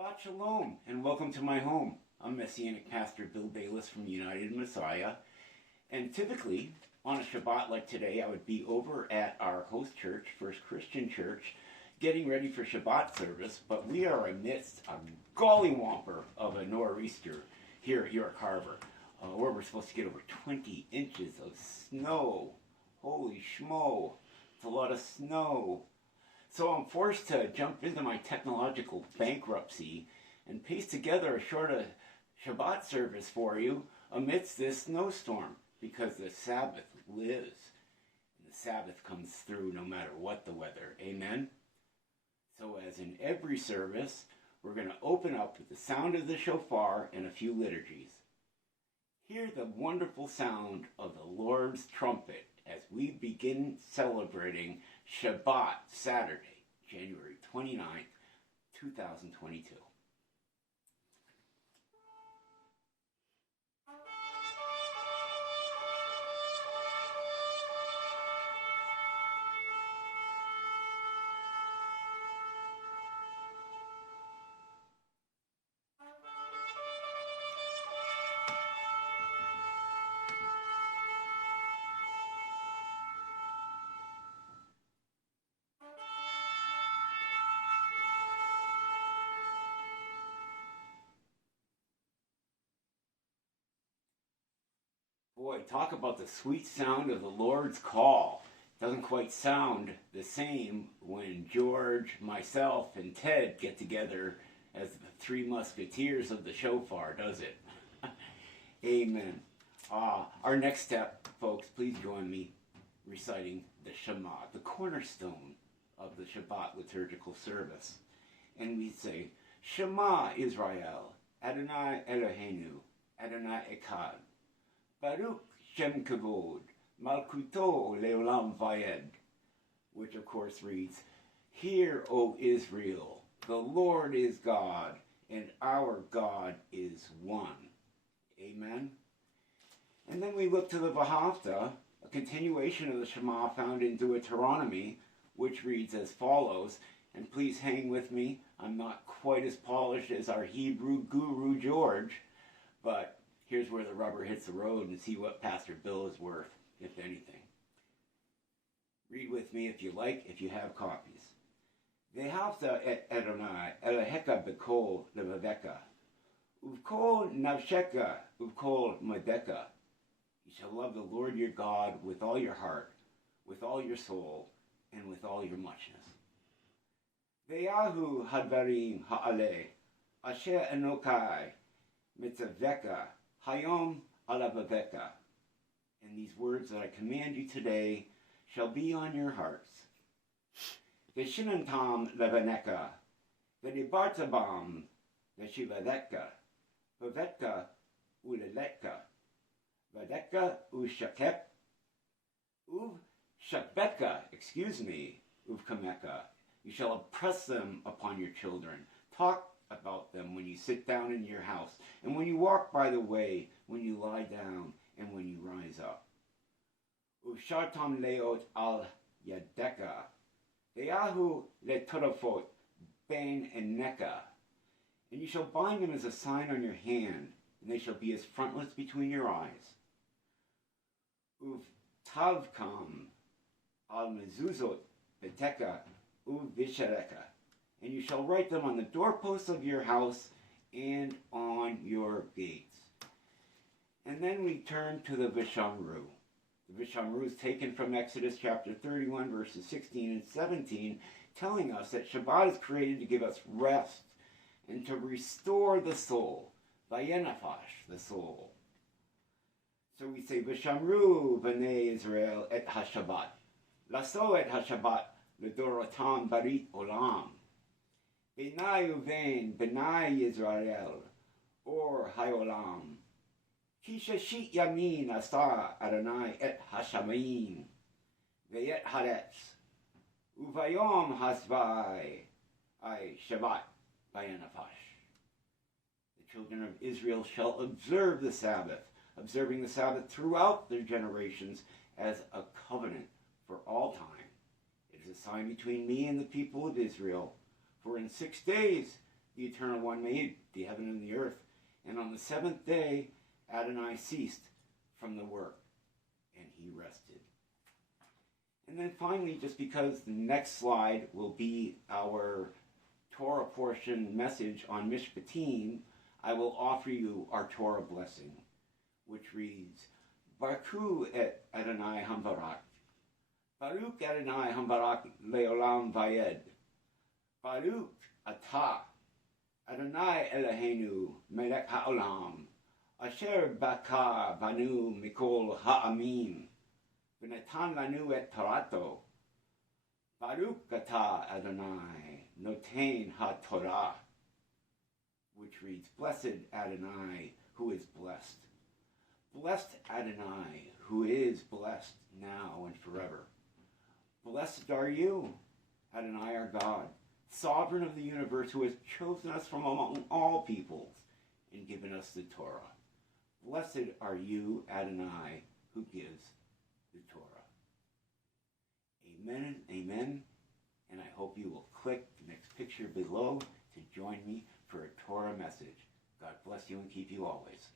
Shabbat Shalom, and welcome to my home. I'm Messianic Pastor Bill Bayless from United Messiah, and typically, on a Shabbat like today, I would be over at our host church, First Christian Church, getting ready for Shabbat service, but we are amidst a gollywomper of a nor'easter here at York Harbor, where we're supposed to get over 20 inches of snow. Holy schmo, it's a lot of snow. So I'm forced to jump into my technological bankruptcy and paste together a short Shabbat service for you amidst this snowstorm, because the Sabbath lives. And the Sabbath comes through no matter what the weather. Amen? So as in every service, we're going to open up with the sound of the shofar and a few liturgies. Hear the wonderful sound of the Lord's trumpet as we begin celebrating Shabbat Saturday, January 29th, 2022. Boy, talk about the sweet sound of the Lord's call. Doesn't quite sound the same when George, myself, and Ted get together as the three musketeers of the shofar, does it? Amen. Our next step, folks, please join me reciting the Shema, the cornerstone of the Shabbat liturgical service. And we say, Shema Israel, Adonai Eloheinu, Adonai Echad. Baruch Shem Kavod, Malkuto Leolam Vayed, which of course reads, Hear, O Israel, the Lord is God, and our God is one. Amen. And then we look to the V'ahavta, a continuation of the Shema found in Deuteronomy, which reads as follows, and please hang with me, I'm not quite as polished as our Hebrew guru George, but here's where the rubber hits the road and see what Pastor Bill is worth, if anything. Read with me if you like, if you have copies. V'ahavta et Adonai Eloheka b'kol levaveka, uvkol navsheka, uvkol modeka. You shall love the Lord your God with all your heart, with all your soul, and with all your muchness. Ve'yahu hadvarim ha'aleh, asher enokai, mitzaveka, Hayom alavaveka, and these words that I command you today shall be on your hearts. Veshinantam levaneka, vedibartabam, veshivadeka, vavetka uleletka, vadeka ushakep, shakbeka, uvkameka. You shall impress them upon your children. Talk about them when you sit down in your house, and when you walk by the way, when you lie down, and when you rise up. Uvshartam leot al yadeka, ve'ahu letorofot ben eneka, and you shall bind them as a sign on your hand, and they shall be as frontlets between your eyes. Uvtavkam al mezuzot beteka uvvishareka, and you shall write them on the doorposts of your house and on your gates. And then we turn to the Vishamru. The Vishamru is taken from Exodus chapter 31, verses 16 and 17, telling us that Shabbat is created to give us rest and to restore the soul, vayenafash, the soul. So we say, Vishamru b'nei Israel et ha-Shabbat, laso et ha-Shabbat l'dorotam barit olam. Benai uvein, Benai Israel, or Hayolam. Kishashit yamin asa Adonai et hashamayim, ve'et haretz, uvayom hasvai, I Shabbat, vayanafash. The children of Israel shall observe the Sabbath, observing the Sabbath throughout their generations as a covenant for all time. It is a sign between me and the people of Israel. For in 6 days the Eternal One made the heaven and the earth. And on the seventh day, Adonai ceased from the work, and he rested. And then finally, just because the next slide will be our Torah portion message on Mishpatim, I will offer you our Torah blessing, which reads, Baruch et Adonai Hambarak. Baruch Adonai Hambarak Leolam Vayed. Baruch Atah Adonai Eloheinu Melech HaOlam. Asher Baka Banu Mikol Ha'amim. V'natan Lanu et Torato. Baruch Atah Adonai Noten HaTorah. Which reads, Blessed Adonai, who is blessed. Blessed Adonai, who is blessed now and forever. Blessed are you, Adonai our God, sovereign of the universe, who has chosen us from among all peoples and given us the Torah. Blessed are you, Adonai, who gives the Torah. Amen and amen. And I hope you will click the next picture below to join me for a Torah message. God bless you and keep you always.